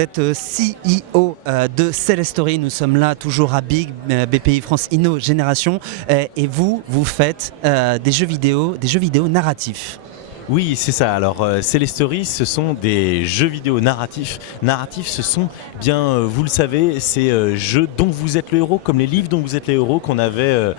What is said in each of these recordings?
êtes CEO de Celestory. Nous sommes là toujours à Big, BPI France Inno Génération. Et vous faites des jeux vidéo narratifs. Oui, c'est ça. Alors, Celestory, ce sont des jeux vidéo narratifs. Narratifs, ce sont, vous le savez, ces jeux dont vous êtes le héros, comme les livres dont vous êtes les héros qu'on avait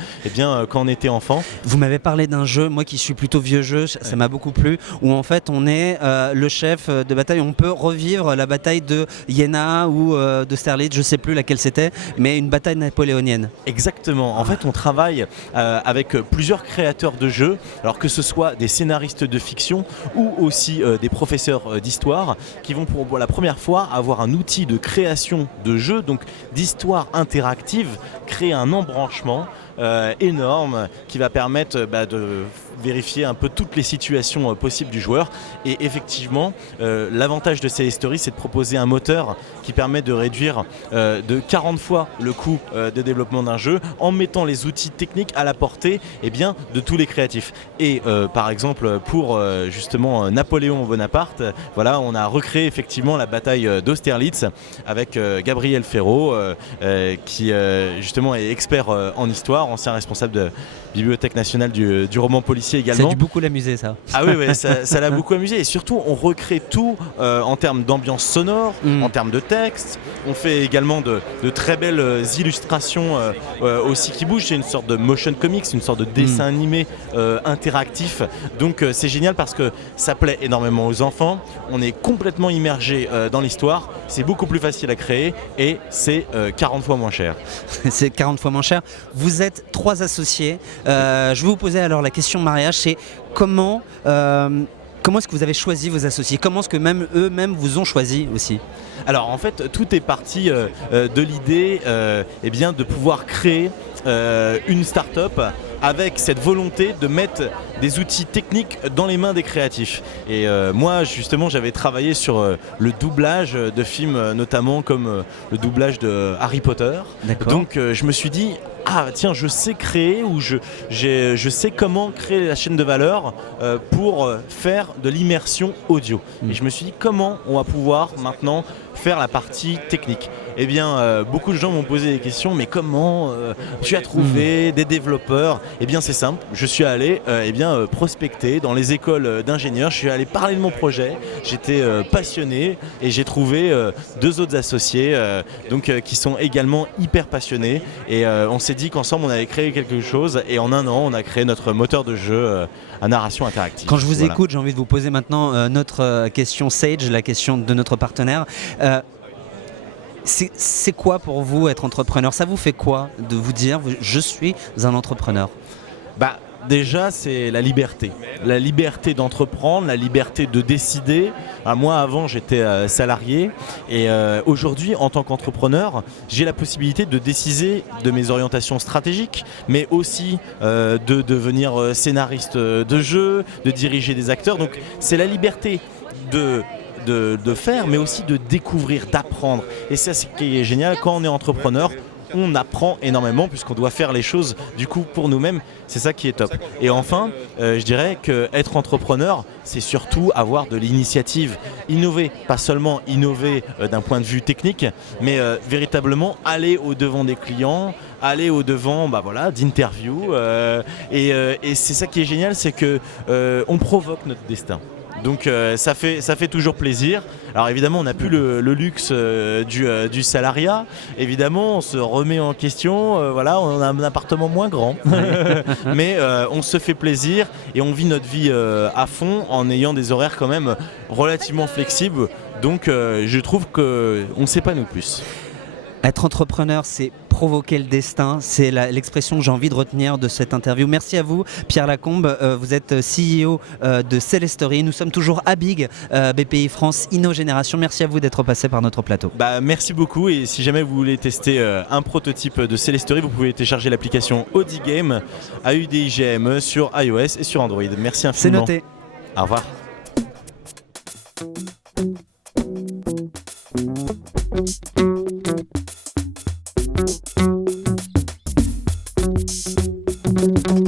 quand on était enfant. Vous m'avez parlé d'un jeu, moi qui suis plutôt vieux jeu, ça m'a beaucoup plu, où en fait on est le chef de bataille, on peut revivre la bataille de Iéna ou de Sterlitz, je sais plus laquelle c'était, mais une bataille napoléonienne. Exactement. En fait, on travaille avec plusieurs créateurs de jeux, alors que ce soit des scénaristes de fiction ou aussi des professeurs d'histoire qui vont pour la première fois avoir un outil de création de jeu, donc d'histoire interactive, créer un embranchement énorme qui va permettre de vérifier un peu toutes les situations possibles du joueur. Et effectivement, l'avantage de Celestory, c'est de proposer un moteur qui permet de réduire de 40 fois le coût de développement d'un jeu en mettant les outils techniques à la portée de tous les créatifs. Et par exemple, pour justement Napoléon Bonaparte, voilà, on a recréé effectivement la bataille d'Austerlitz avec Gabriel Ferraud qui justement est expert en histoire, ancien responsable de Bibliothèque nationale du roman policier également. Ça a dû beaucoup l'amuser, ça. Ah oui, ça l'a beaucoup amusé. Et surtout, on recrée tout en termes d'ambiance sonore, en termes de texte. On fait également de très belles illustrations aussi qui bougent. C'est une sorte de motion comics, une sorte de dessin animé interactif. Donc c'est génial parce que ça plaît énormément aux enfants. On est complètement immergé dans l'histoire. C'est beaucoup plus facile à créer et c'est 40 fois moins cher. C'est 40 fois moins cher. Vous êtes 3 associés. Je vais vous poser alors la question mariage, c'est comment est-ce que vous avez choisi vos associés? Comment est-ce que même eux-mêmes vous ont choisi aussi? Alors en fait, tout est parti de l'idée de pouvoir créer une start-up avec cette volonté de mettre des outils techniques dans les mains des créatifs. Et moi, justement, j'avais travaillé sur le doublage de films, notamment comme le doublage de Harry Potter. D'accord. Donc je me suis dit, ah tiens, je sais créer ou je sais comment créer la chaîne de valeur pour faire de l'immersion audio. Et je me suis dit, comment on va pouvoir maintenant faire la partie technique? Eh bien, beaucoup de gens m'ont posé des questions, mais comment tu as trouvé des développeurs? Eh bien, c'est simple, je suis allé prospecter dans les écoles d'ingénieurs, je suis allé parler de mon projet, j'étais passionné et j'ai trouvé 2 autres associés qui sont également hyper passionnés et on s'est dit qu'ensemble on allait créer quelque chose et en un an on a créé notre moteur de jeu à narration interactive. Quand je vous écoute, j'ai envie de vous poser maintenant notre question Sage, la question de notre partenaire. C'est quoi pour vous être entrepreneur? Ça vous fait quoi de vous dire je suis un entrepreneur? Déjà, c'est la liberté d'entreprendre, la liberté de décider. Moi, avant, j'étais salarié et aujourd'hui, en tant qu'entrepreneur, j'ai la possibilité de décider de mes orientations stratégiques, mais aussi de devenir scénariste de jeu, de diriger des acteurs. Donc, c'est la liberté de faire, mais aussi de découvrir, d'apprendre. Et ça, c'est ce qui est génial. Quand on est entrepreneur, on apprend énormément puisqu'on doit faire les choses du coup pour nous-mêmes. C'est ça qui est top. Et enfin, je dirais qu'être entrepreneur, c'est surtout avoir de l'initiative, innover, pas seulement innover d'un point de vue technique, mais véritablement aller au-devant des clients, aller au-devant d'interviews. Et c'est ça qui est génial, c'est qu'on provoque notre destin. Donc ça fait toujours plaisir. Alors évidemment on n'a plus le luxe du salariat. Évidemment on se remet en question, on a un appartement moins grand. Mais on se fait plaisir et on vit notre vie à fond en ayant des horaires quand même relativement flexibles. Donc je trouve qu'on s'épanouit plus. Être entrepreneur, c'est provoquer le destin, c'est l'expression que j'ai envie de retenir de cette interview. Merci à vous, Pierre Lacombe. Vous êtes CEO de Celestory. Nous sommes toujours à Big, BPI France Inno Génération. Merci à vous d'être passé par notre plateau. Merci beaucoup. Et si jamais vous voulez tester un prototype de Celestory, vous pouvez télécharger l'application Audigame, AUDIGME sur iOS et sur Android. Merci infiniment. C'est noté. Au revoir. Thank you.